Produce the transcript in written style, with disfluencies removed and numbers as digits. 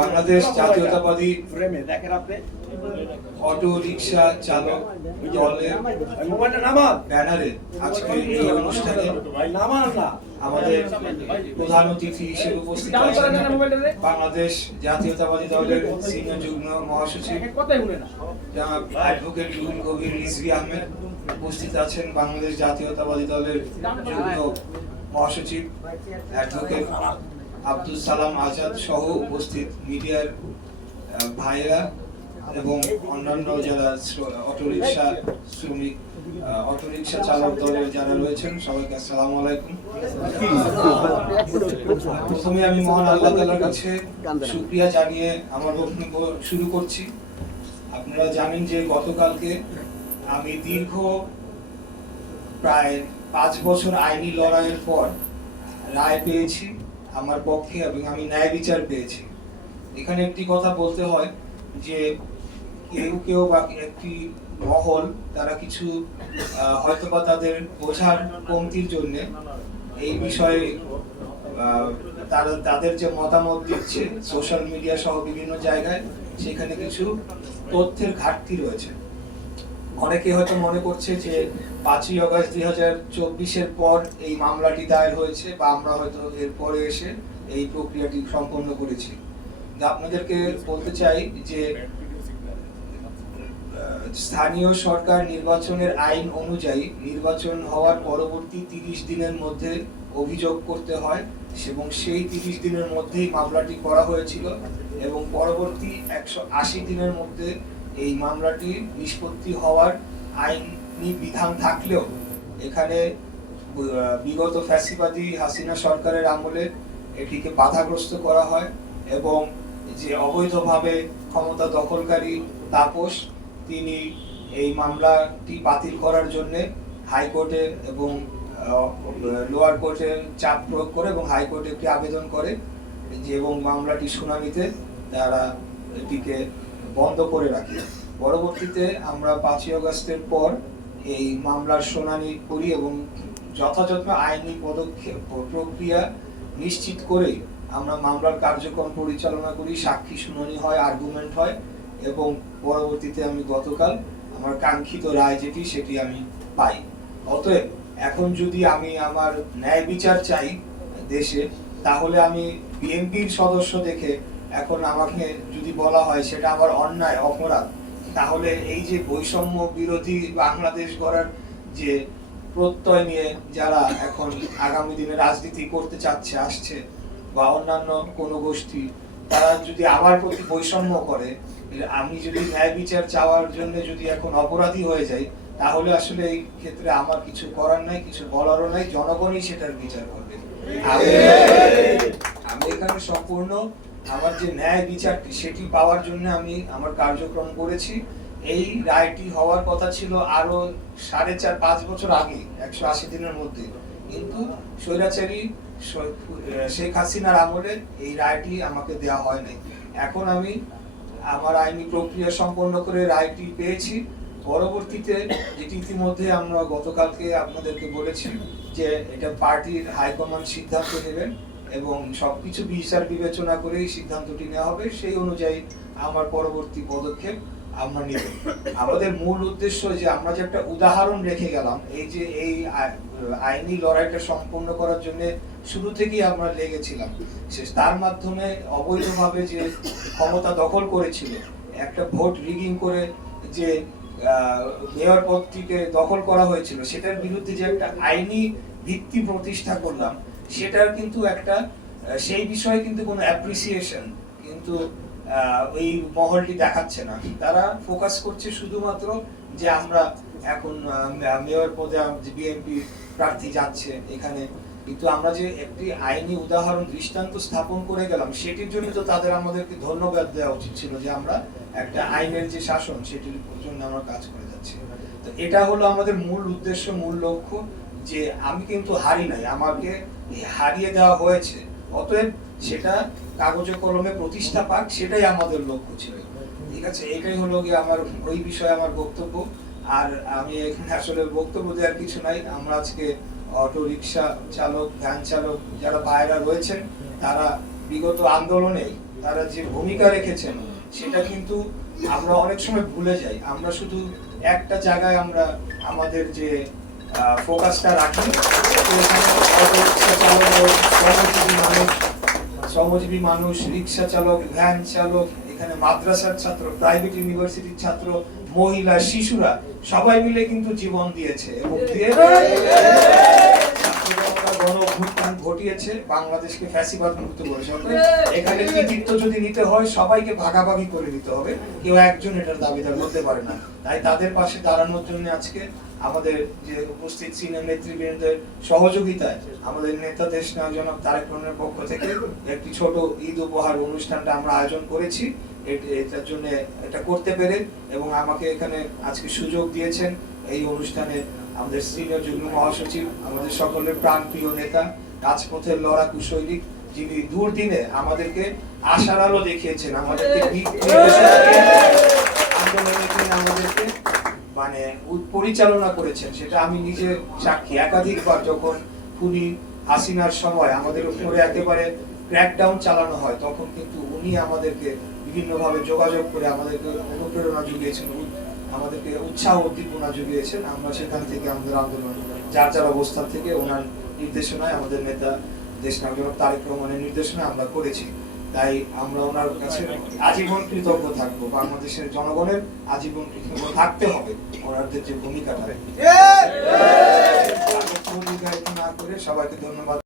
বাংলাদেশ জাতীয়তাবাদী auto rickshaw চালক দলের ব্যানারে আজকে এই অনুষ্ঠানে আমাদের প্রধান অতিথি হিসেবে উপস্থিত আছেন বাংলাদেশ জাতীয়তাবাদী দলের সিনিয়র যুগ্ম মহাসচিব অ্যাডভোকেট রুহুল কবির রিজভী আহমেদ, উপস্থিত আছেন বাংলাদেশ জাতীয়তাবাদী দলের যুগ্ম মহাসচিব অ্যাডভোকেট আব্দুল সালাম আজাদ সহ উপস্থিত মিডিয়ার ভাইয়েরা এবং অন্যান্য যারা অটোরিকশা শ্রমিক অটোরিকশা চালক দলের যারা রয়েছেন সবাইকে আসসালামু আলাইকুম। প্রথমে আমি মহান আল্লাহ তাআলার কাছে শুকরিয়া জানিয়ে আমার বক্তব্য শুরু করছি। আপনারা জানেন যে গতকালকে আমি দীর্ঘ প্রায় 5 বছর আইনি লড়াইয়ের পর রায় পেয়েছি আমার পক্ষে এবং আমি ন্যায় বিচার পেয়েছি। এখানে একটি কথা বলতে হয় যে কেউ বা একটি মহল তারা কিছু হয়তোবা তাদের বোঝার কমতির জন্য এই বিষয়ে তাদের যে মতামত দিচ্ছে সোশ্যাল মিডিয়া সহ বিভিন্ন জায়গায়, সেখানে কিছু তথ্যের ঘাটতি রয়েছে। অনেকে হয়তো মনে করছে যে 5ই আগস্ট 2024-এর পর এই মামলাটি দায়ের হয়েছে বা আমরা হয়তো এর পরে এসে এই প্রক্রিয়াটি সম্পন্ন করেছি। আপনাদেরকে বলতে চাই যে স্থানীয় সরকার নির্বাচনের আইন অনুযায়ী নির্বাচন হওয়ার পরবর্তী 30 দিনের মধ্যে অভিযোগ করতে হয় এবং সেই 30 দিনের মধ্যেই মামলাটি করা হয়েছিল এবং পরবর্তী 180 দিনের মধ্যে এই মামলাটি নিষ্পত্তি হওয়ার আইনি বিধান থাকলেও এখানে বিগত ফ্যাসিবাদী হাসিনা সরকারের আমলে এটিকে বাধাগ্রস্ত করা হয় এবং যে অবৈধভাবে ক্ষমতা দখলকারী তাপস তিনি এই মামলাটি বাতিল করার জন্য হাইকোর্টে এবং লোয়ার কোর্টে চাপ প্রয়োগ করে এবং হাইকোর্টে একটি আবেদন করে যে এবং মামলাটি শুনানিতে তারা এটিকে বন্ধ করে রাখে। পরবর্তীতে আমরা 5ই আগস্টের পর এই মামলার শুনানি করি এবং যথাযথ আইনি পদক্ষেপ প্রক্রিয়া নিশ্চিত করে আমরা মামলার কার্যক্রম পরিচালনা করি, সাক্ষী শুনানি হয়, আর্গুমেন্ট হয় এবং পরবর্তীতে আমি গতকাল আমার কাঙ্ক্ষিত রায় যেটি সেটি আমি পাই। অতএব এখন যদি আমি আমার ন্যায় বিচার চাই দেশে, তাহলে আমি বিএনপির সদস্য দেখে এখন আমাকে যদি বলা হয় সেটা আমার অন্যায় অপরাধ, তাহলে এই যে বৈষম্য বিরোধী বাংলাদেশ গড়ার যে প্রত্যয় নিয়ে যারা এখন আগামী দিনে রাজনীতি করতে চাচ্ছে আসছে বা অন্যান্য কোনো গোষ্ঠী, তারা যদি আমার প্রতি বৈষম্য করে, আমি যদি ন্যায় বিচার চাওয়ার জন্য যদি এখন অপরাধী হয়ে যাই, তাহলে আসলে এই ক্ষেত্রে আমার কিছু করার নাই, কিছু বলারও নাই, জনগণই সেটার বিচার করবে। আমি এখানে সম্পূর্ণ আমার যে ন্যায় বিচারটি সেটি পাওয়ার জন্য আমি আমার কার্যক্রম করেছি। এই রায়টি হওয়ার কথা ছিল আরো 4.5-5 বছর আগে, 180 দিনের মধ্যে, কিন্তু স্বৈরাচারী শেখ হাসিনার আমলে এই রায়টি আমাকে দেওয়া হয় নাই। এখন আমি আমার আইনি প্রক্রিয়া সম্পন্ন করে রায়টি পেয়েছি। পরবর্তীতে যেটি ইতিমধ্যে আমরা গতকালকে আপনাদেরকে বলেছি যে এটা পার্টির হাইকমান্ড সিদ্ধান্ত নেবেন এবং সবকিছু বিচার বিবেচনা করেই সিদ্ধান্তটি নেওয়া হবে, সেই অনুযায়ী আমার পরবর্তী পদক্ষেপ আমরা নেব। আমাদের মূল উদ্দেশ্য যে আমরা যে একটা উদাহরণ রেখে গেলাম, এই যে এই আইনি লড়াইটা সম্পন্ন করার জন্য শুরু থেকেই আমরা লেগেছিলাম, তার মাধ্যমে অবৈধভাবে যে ক্ষমতা দখল করেছিল, একটা ভোট রিগিং করে যে মেয়র পদটিকে দখল করা হয়েছিল, সেটার বিরুদ্ধে যে একটা আইনি ভিত্তি প্রতিষ্ঠা করলাম, সেটার কিন্তু একটা সেই বিষয়ে কিন্তু কোনো অ্যাপ্রিসিয়েশন কিন্তু ওই মহলটি দেখাচ্ছে না। তারা ফোকাস করছে শুধুমাত্র যে আমরা এখন মেয়র পদে বিএনপি প্রার্থী যাচ্ছে এখানে, কিন্তু আমরা যে একটি আইনি উদাহরণ দৃষ্টান্ত স্থাপন করে গেলাম, সেটির জন্য তো তাদের আমাদেরকে ধন্যবাদ দেওয়া উচিত ছিল যে আমরা একটা আইনের যে শাসন সেটির জন্য আমরা কাজ করে যাচ্ছি। তো এটা হলো আমাদের মূল উদ্দেশ্য, মূল লক্ষ্য, যে আমি কিন্তু হারি নাই, আমাকে হারিয়ে দেওয়া হয়েছে, অতএব সেটা কাগজে কলমে প্রতিষ্ঠা পাক, সেটাই আমাদের লক্ষ্য ছিল। ঠিক আছে, এটাই হলো গিয়ে আমার ওই বিষয়ে আমার বক্তব্য। আর আমি এখানে আসলে বক্তব্য দেওয়ার কিছু নাই। আমরা আজকে অটো রিক্সা চালক, ভ্যান চালক যারা ভাইরা রয়েছেন, তারা বিগত আন্দোলনে তারা যে ভূমিকা রেখেছেন সেটা কিন্তু আমরা অনেক সময় ভুলে যাই। আমরা শুধু একটা জায়গায় আমরা আমাদের যে ফোকাসটা রাখি, এখানে অটো রিক্সা চালক, শ্রমজীবী মানুষ, রিক্সা চালক, ভ্যান চালক, এখানে মাদ্রাসার ছাত্র, প্রাইভেট ইউনিভার্সিটির ছাত্র, মহিলা, শিশুরা সবাই মিলে কিন্তু জীবন দিয়েছে এবং দিয়ে গণ-অভ্যুত্থান ঘটিয়েছে, বাংলাদেশকে ফ্যাসিবাদ মুক্ত করেছে। এখানে কৃতিত্ব যদি নিতে হয় সবাইকে ভাগাভাগি করে নিতে হবে, কেউ একজন এটার দাবিদার হতে পারে না। তাই তাদের পাশে দাঁড়ানোর জন্য আজকে আমাদের যে উপস্থিত সিনিয়র নেতৃবৃন্দের সহযোগিতায় আমাদের নেতা দেশ নায়ক জনাব তারেক রহমানের পক্ষ থেকে একটি ছোট ঈদ উপহার অনুষ্ঠানটা আমরা আয়োজন করেছি। এটার জন্য এটা করতে পেরে এবং আমাকে এখানে আজকে সুযোগ দিয়েছেন এই অনুষ্ঠানে আমাদের সিনিয়র যুগ্ম মহাসচিব, আমাদের সকলের প্রাণপ্রিয় নেতা, রাজপথের লড়াকু সৈনিক, যিনি দুর্দিনে আমাদেরকে আশার আলো দেখিয়েছেন, আমাদেরকে আমাদেরকে মানে পরিচালনা করেছেন, সেটা আমি নিজে সাক্ষী। একাধিকবার যখন খুনি হাসিনার সময় আমাদের উপরে একেবারে ক্র্যাকডাউন চালানো হয়, তখন কিন্তু উনি আমাদেরকে বিভিন্নভাবে যোগাযোগ করে আমাদেরকে অনুপ্রেরণা জুগিয়েছেন, আমাদেরকে উৎসাহ উদ্দীপনা জুগিয়েছেন। আমরা সেখান থেকে আমাদের আন্দোলন যার যার অবস্থান থেকে ওনার নির্দেশনায়, আমাদের নেতা দেশ নায়ক জনাব তারেক রহমানের নির্দেশনায় আমরা করেছি। তাই আমরা ওনার কাছে আজীবন কৃতজ্ঞ থাকবো, বাংলাদেশের জনগণের আজীবন কৃতজ্ঞ থাকতে হবে ওনাদের যে ভূমিকাটা। না করে সবাইকে ধন্যবাদ।